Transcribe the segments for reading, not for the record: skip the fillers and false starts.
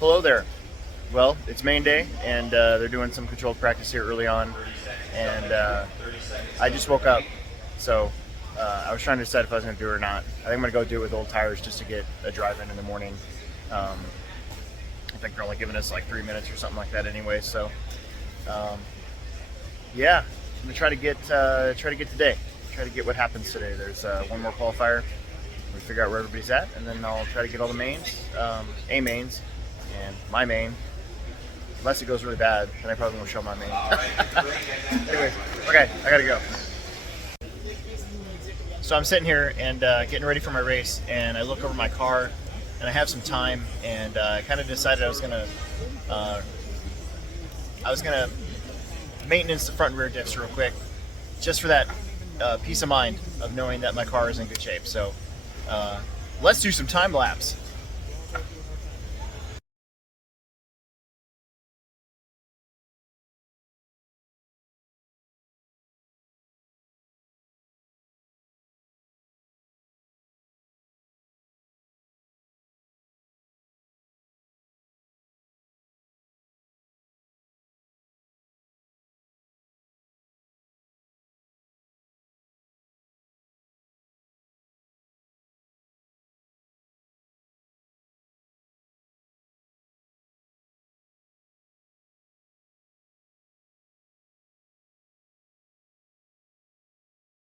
Hello there. Well, it's main day, and they're doing some controlled practice here early on, and I just woke up, so I was trying to decide if I was going to do it or not. I think I'm going to go do it with old tires just to get a drive in the morning. I think they're only giving us like 3 minutes or something like that anyway, so yeah, I'm going to try to get today, try to get what happens today. There's one more qualifier. We figure out where everybody's at, and then I'll try to get all the mains, A mains, and my main. Unless it goes really bad, then I probably won't show my main. Anyways, okay, I gotta go. So I'm sitting here and getting ready for my race, and I look over my car, and I have some time, and I kind of decided I was gonna maintenance the front and rear diffs real quick, just for that peace of mind of knowing that my car is in good shape. So let's do some time lapse.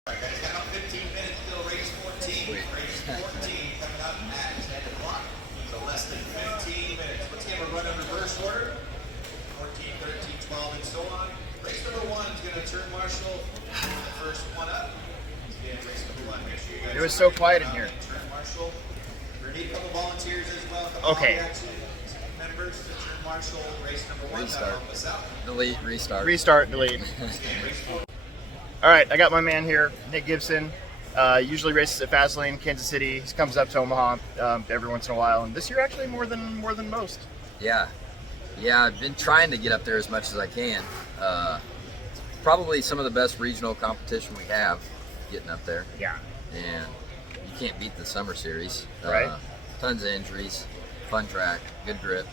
Got about 15 minutes till race 14. Race 14 coming up at 10 o'clock. So less than 15 minutes. Let's give a run in reverse order. 14, 13, 12, and so on. Race number 1 is going to turn Marshall. The first one up. Again, race number 1. Make sure you guys. It was so quiet in here. Turn Marshall. We need a couple volunteers as well. Okay. Members to turn Marshall. Race number 1. Restart. Help us out. Delete, restart. Restart, delete. All right, I got my man here, Nick Gibson. Usually races at Fastlane, Kansas City. He comes up to Omaha every once in a while, and this year actually more than most. Yeah, I've been trying to get up there as much as I can. Probably some of the best regional competition we have, getting up there. Yeah. And you can't beat the summer series. Right. Tons of injuries, fun track, good grip.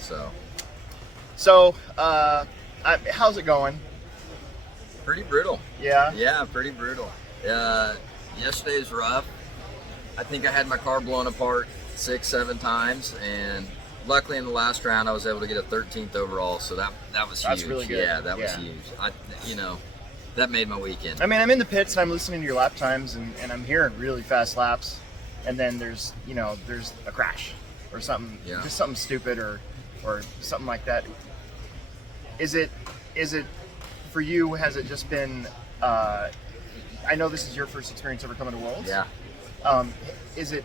So, how's it going? Pretty brutal. Yeah. Yeah, pretty brutal. Yesterday was rough. I think I had my car blown apart 6-7 times, and luckily in the last round I was able to get a 13th overall, so that was huge. That's really good. Yeah, that was huge. That made my weekend. I mean, I'm in the pits and I'm listening to your lap times, and I'm hearing really fast laps, and then there's a crash or something, just something stupid or something like that. Is it for you? Has it just been? I know this is your first experience ever coming to Worlds. Yeah. Is it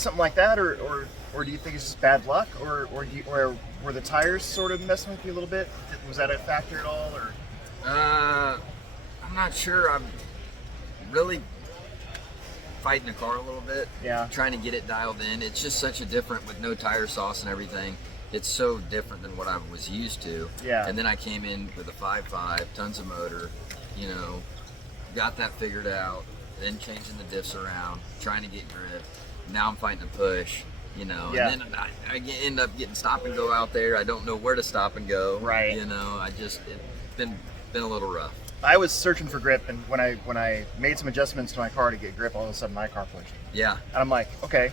something like that, or do you think it's just bad luck, or were the tires sort of messing with you a little bit? Was that a factor at all, or? I'm not sure. I'm really fighting the car a little bit. Yeah. Trying to get it dialed in. It's just such a different, with no tire sauce and everything. It's so different than what I was used to. Yeah. And then I came in with a 5.5, tons of motor, got that figured out, then changing the diffs around, trying to get grip. Now I'm fighting a push, Yeah. and then I end up getting stop and go out there. I don't know where to stop and go. Right. It's been a little rough. I was searching for grip, and when I made some adjustments to my car to get grip, all of a sudden my car pushed. Yeah. And I'm like, okay,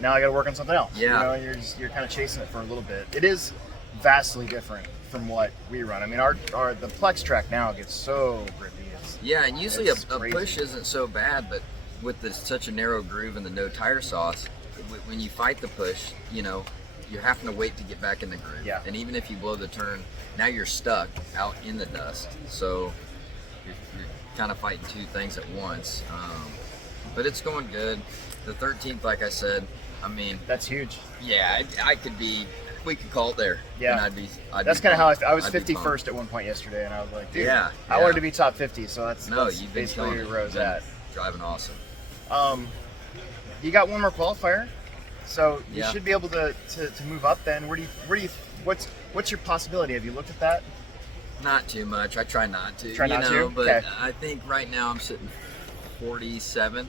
now I got to work on something else. Yeah. You're kind of chasing it for a little bit. It is vastly different from what we run. I mean, the Plex track now gets so grippy. And usually a crazy. push isn't so bad, but with such a narrow groove and the no tire sauce, when you fight the push, you're having to wait to get back in the groove. Yeah. And even if you blow the turn, now you're stuck out in the dust. So you're kind of fighting two things at once. But it's going good. The 13th, like I said, I mean, that's huge. Yeah, we could call it there. Yeah. And that's kind of how I was 51st at one point yesterday, and I was like, dude, I wanted to be top 50, so that's you've been basically where I was at. Driving awesome. You got one more qualifier, so you should be able to move up. Then what's your possibility? Have you looked at that? Not too much. I try not to. Try not to? But okay. I think right now I'm sitting 47.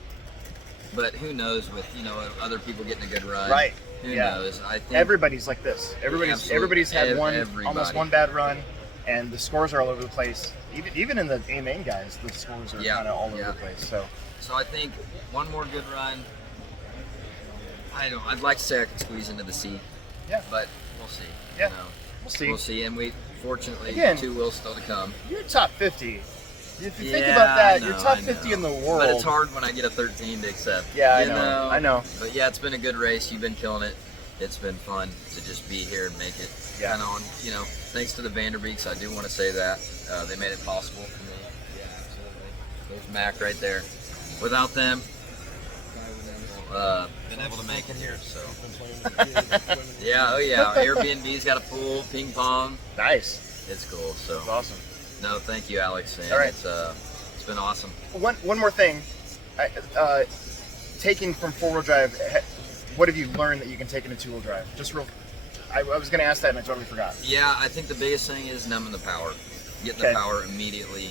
But who knows with, you know, other people getting a good run. Right. Who Yeah. knows? I think Everybody's like this. Everybody's had almost one bad run, and the scores are all over the place. Even in the A main guys, the scores are kind of all over the place. So I think one more good run. I'd like to say I could squeeze into the C. Yeah. But we'll see. Yeah. You know, We'll see. We'll see. And we fortunately Again, 2 wheels still to come. You're top 50. If you think about that, you're top I 50 know. in the world. But it's hard when I get a 13 to accept. Yeah, you I know. But yeah, it's been a good race. You've been killing it. It's been fun to just be here and make it. Yeah. Kind of on, you know, thanks to the Vanderbeeks, I do want to say that. They made it possible for me. Yeah, absolutely. There's Mac right there. Without them, been able to make it here. So. Yeah, oh yeah. Airbnb's got a pool, ping pong. Nice. It's cool. So. That's awesome. No, thank you, Alex. And All right. It's been awesome. One more thing. Taking from 4-wheel drive, what have you learned that you can take into 2-wheel drive? Just real. I was going to ask that and I totally forgot. Yeah, I think the biggest thing is numbing the power. Getting the power immediately.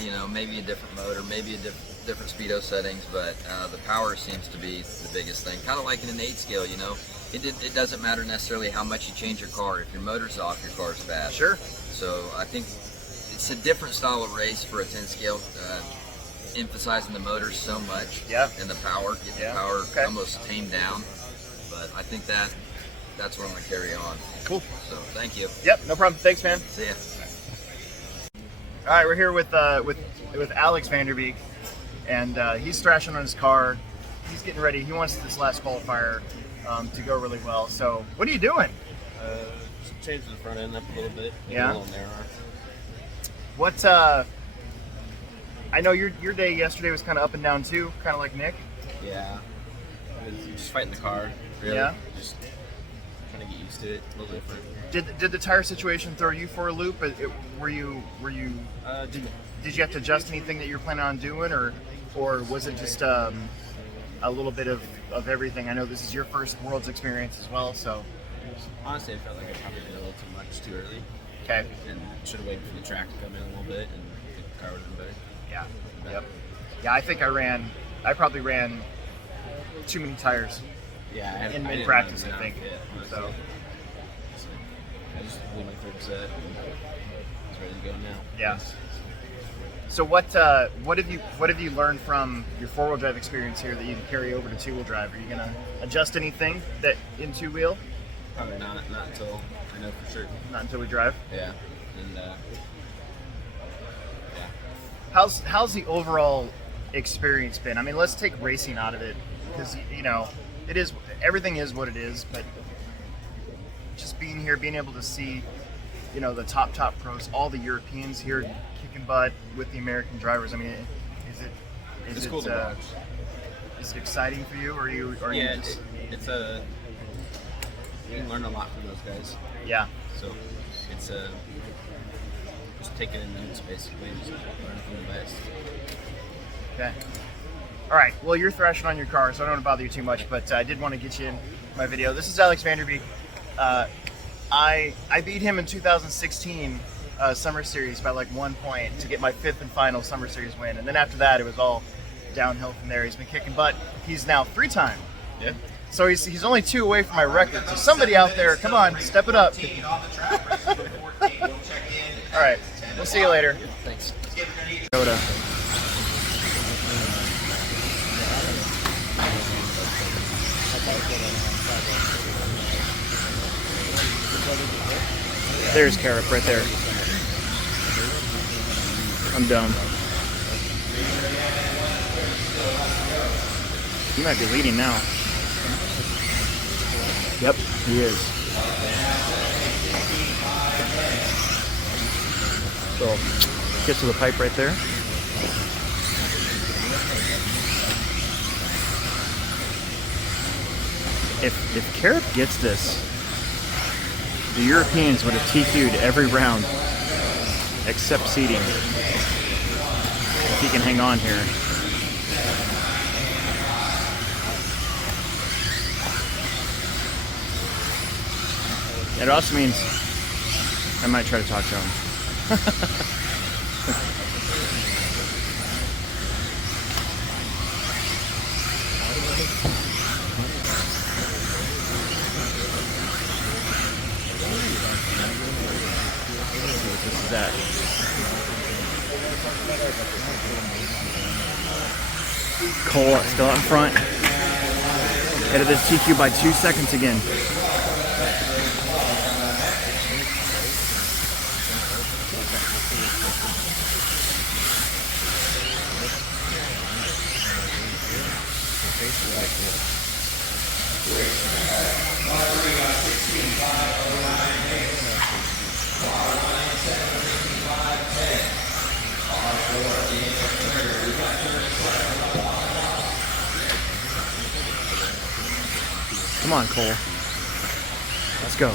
You know, maybe a different motor, maybe a different speedo settings, but the power seems to be the biggest thing. Kind of like in an 8 scale, you know. It doesn't matter necessarily how much you change your car. If your motor's off, your car's bad. Sure. So I think it's a different style of race for a 10 scale, emphasizing the motor so much. Yeah. And the power, getting the power almost tamed down. But I think that's what I'm gonna carry on. Cool. So thank you. Yep, no problem. Thanks, man. See ya. All right, we're here with Alex Vanderbeek, and he's thrashing on his car. He's getting ready. He wants this last qualifier to go really well. So, what are you doing? Just changing the front end up a little bit. Yeah. A little narrower. What? I know your day yesterday was kind of up and down too, kind of like Nick. Yeah. I was just fighting the car. Really. Yeah. Just trying to get used to it. A little different. Did the tire situation throw you for a loop? Were you did you have to adjust anything that you were planning on doing, or was it just a little bit of everything? I know this is your first Worlds experience as well, so. Honestly, I felt like I probably did a little too much too early. Okay. And should have waited for the track to come in a little bit, and the car would have been better. Yeah. Yep. Yeah, I think I probably ran too many tires. Yeah. In I didn't mid-practice, run I think. enough yet, So. honestly. I just blew my third set. And I was ready to go now. Yeah. So what have you learned from your 4-wheel drive experience here that you can carry over to 2-wheel drive? Are you gonna adjust anything that in 2-wheel? Probably not until I know for sure. Not until we drive. Yeah. And yeah. How's the overall experience been? I mean, let's take racing out of it because you know everything is what it is, but just being here, being able to see, you know, the top pros, all the Europeans here kicking butt with the American drivers. I mean, is It's it cool to watch. Is it exciting for you, or are you just it's you can learn a lot from those guys. yeah? So it's just taking in notes basically, just learning from the best. Okay. All right. Well, you're thrashing on your car, so I don't want to bother you too much, but I did want to get you in my video. This is Alex Vanderbeek. I beat him in 2016 Summer Series by like 1 point to get my 5th and final Summer Series win, and then after that it was all downhill from there. He's been kicking butt. He's now 3-time. Yeah. So he's only 2 away from my record. So somebody out there, come on, step it up. All right. We'll see you later. Thanks. There's Carrot right there. I'm done. He might be leading now. Yep, he is. So, gets to the pipe right there. If Carrot gets this, the Europeans would have TQ'd every round except seating. If he can hang on here. It also means I might try to talk to him. is that? Cole still out in front. Ahead of this TQ by 2 seconds again. Come on, Cole. Let's go.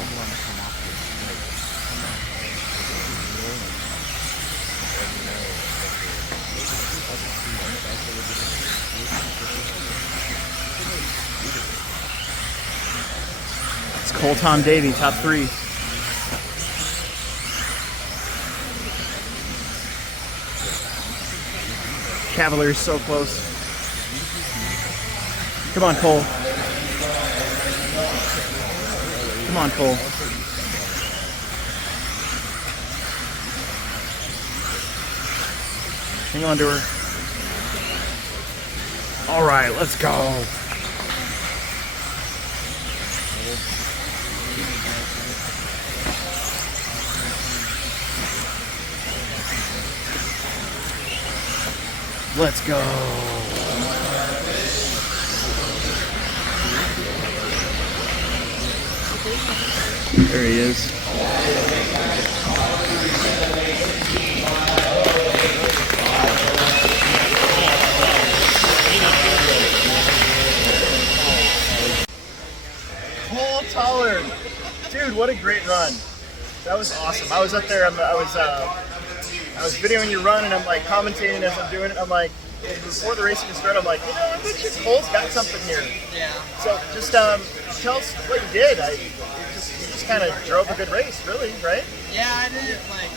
It's Cole Tom Davey, top 3. Cavaliers so close. Come on, Cole. Come on, Cole. Hang on to her. All right, let's go. Let's go. There he is. Cole Tollard. Dude, what a great run. That was awesome. I was up there, I was videoing your run and I'm like commentating as I'm doing it. I'm like, before the race even started, I'm like, you know, I bet you Cole's got something here. Yeah. So just tell us what you did. You just kind of drove a good race, really, right? Yeah, I didn't like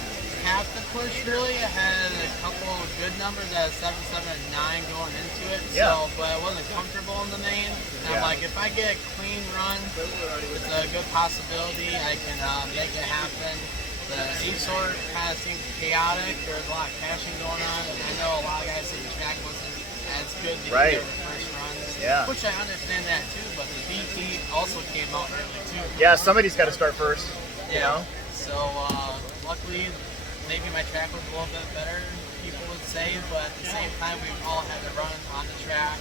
have to push really. I had a couple of good numbers at 7, 7, and 9 going into it. Yeah. So, but I wasn't comfortable in the main. And I'm like, if I get a clean run, it's a good possibility I can make it happen. The A-sort kind of seemed chaotic. There was a lot of crashing going on, and I know a lot of guys said the track wasn't as good to get the first run. Yeah. Which I understand that too, but the BT also came out early too. Yeah, somebody's got to start first. You know? So luckily, maybe my track was a little bit better, people would say, but at the same time, we all had to run on the track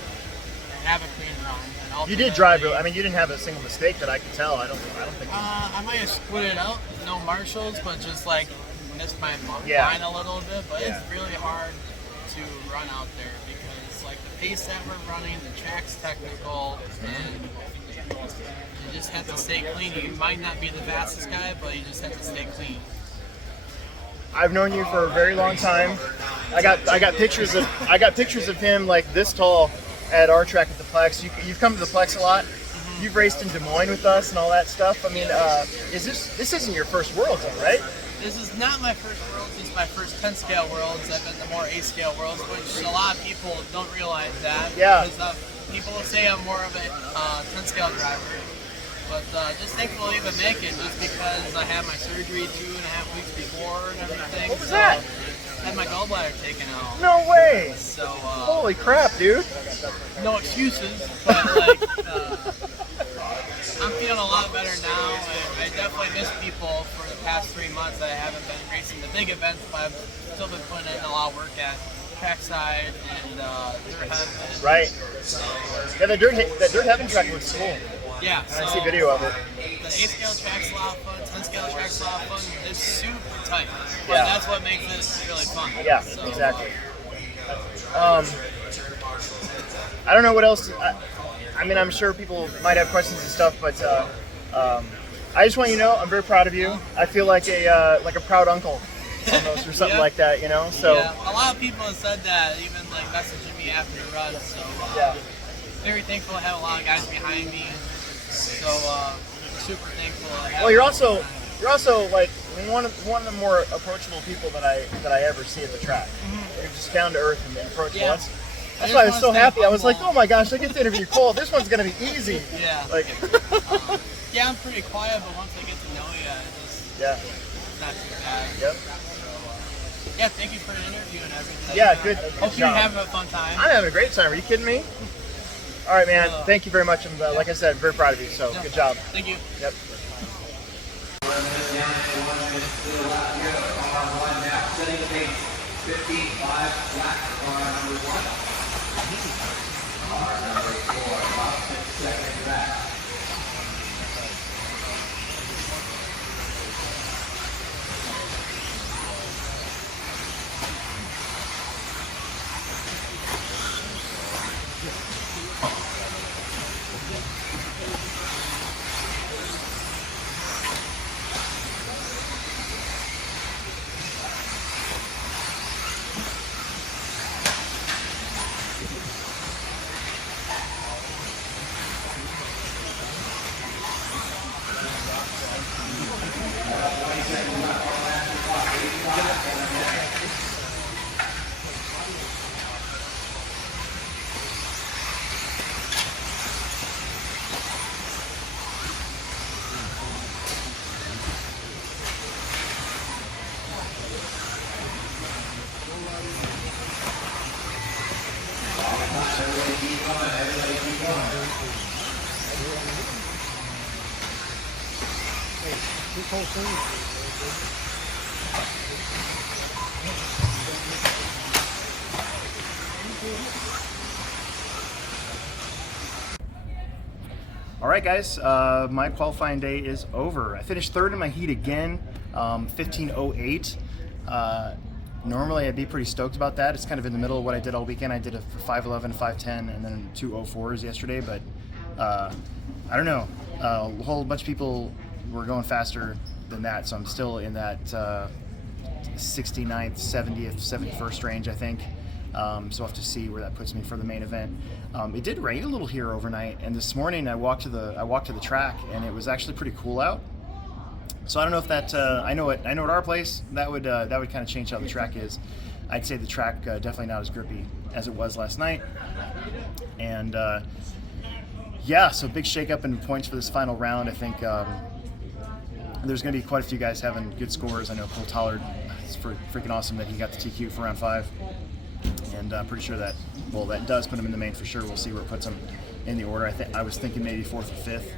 and have a clean run. And you did drive really. I mean, you didn't have a single mistake that I could tell. I don't think. I might have split it out, no marshals, but just like missed my line a little bit. But it's really hard to run out there because like the pace that we're running, the track's technical, and you just have to stay clean. You might not be the fastest guy, but you just have to stay clean. I've known you for a very long time. I got pictures of him like this tall at our track at the Plex. You've come to the Plex a lot. You've raced in Des Moines with us and all that stuff. I mean, this isn't your first Worlds, right? This is not my first Worlds. This is my first 10 scale Worlds. I've been to more 8 scale Worlds, which a lot of people don't realize that. Yeah. Because people will say I'm more of a 10 scale driver. But just thankful to even make it just because I had my surgery 2.5 weeks before and everything. What was that? I had my gallbladder taken out. No way! So, holy crap, dude! No excuses, but like, I'm feeling a lot better now. I definitely miss people for the past 3 months. I haven't been racing the big events, but I've still been putting in a lot of work at trackside and dirt heaven. Right. Yeah, that dirt heaven track looks cool. Yeah, I see video of it. The 8 scale track's a lot of fun, 10 scale track's a lot of fun. It's super tight, but that's what makes it really fun. Yeah, so, exactly. I don't know what else. I mean, I'm sure people might have questions and stuff, but I just want you to know I'm very proud of you. I feel like a proud uncle, almost, or something like that, you know. So a lot of people have said that, even like messaging me after the run. So very thankful to have a lot of guys behind me. So super thankful. Well, you're also like one of the more approachable people that I ever see at the track. Mm-hmm. You're just down to earth and approachable. Yeah. That's why I was so happy. I was like, oh my gosh, I get to interview Cole. This one's gonna be easy. Yeah. Like. Yeah, I'm pretty quiet, but once I get to know you, it's not too bad. Yep. Yeah, thank you for the interview and everything. Yeah, good. Hope good you're job. having a fun time. I'm having a great time. Are you kidding me? All right, man. Thank you very much. And like I said, very proud of you. So good job. Thank you. Yep. Setting the pace, 15-5 flat car number 1. Car number 4, about 6 seconds back. All right, guys, my qualifying day is over. I finished third in my heat again, 15:08. Normally, I'd be pretty stoked about that. It's kind of in the middle of what I did all weekend. I did a 5:11, 5:10, and then 2:04s yesterday, but I don't know. A whole bunch of people were going faster than that, so I'm still in that 69th, 70th, 71st range, I think. So I'll have to see where that puts me for the main event. It did rain a little here overnight, and this morning I walked to the track, and it was actually pretty cool out. So I don't know if that I know at our place that would kind of change how the track is. I'd say the track definitely not as grippy as it was last night, and yeah, so big shakeup in points for this final round. I think there's going to be quite a few guys having good scores. I know Cole Tollard. It's freaking awesome that he got the TQ for round 5. And I'm pretty sure that does put him in the main for sure. We'll see where it puts him in the order. I was thinking maybe 4th or 5th.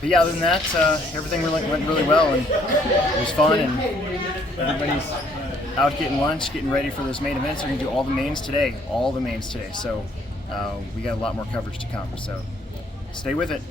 But yeah, other than that, everything went really well, and it was fun, and everybody's out getting lunch, getting ready for those main events. They're going to do all the mains today. So we got a lot more coverage to come. So stay with it.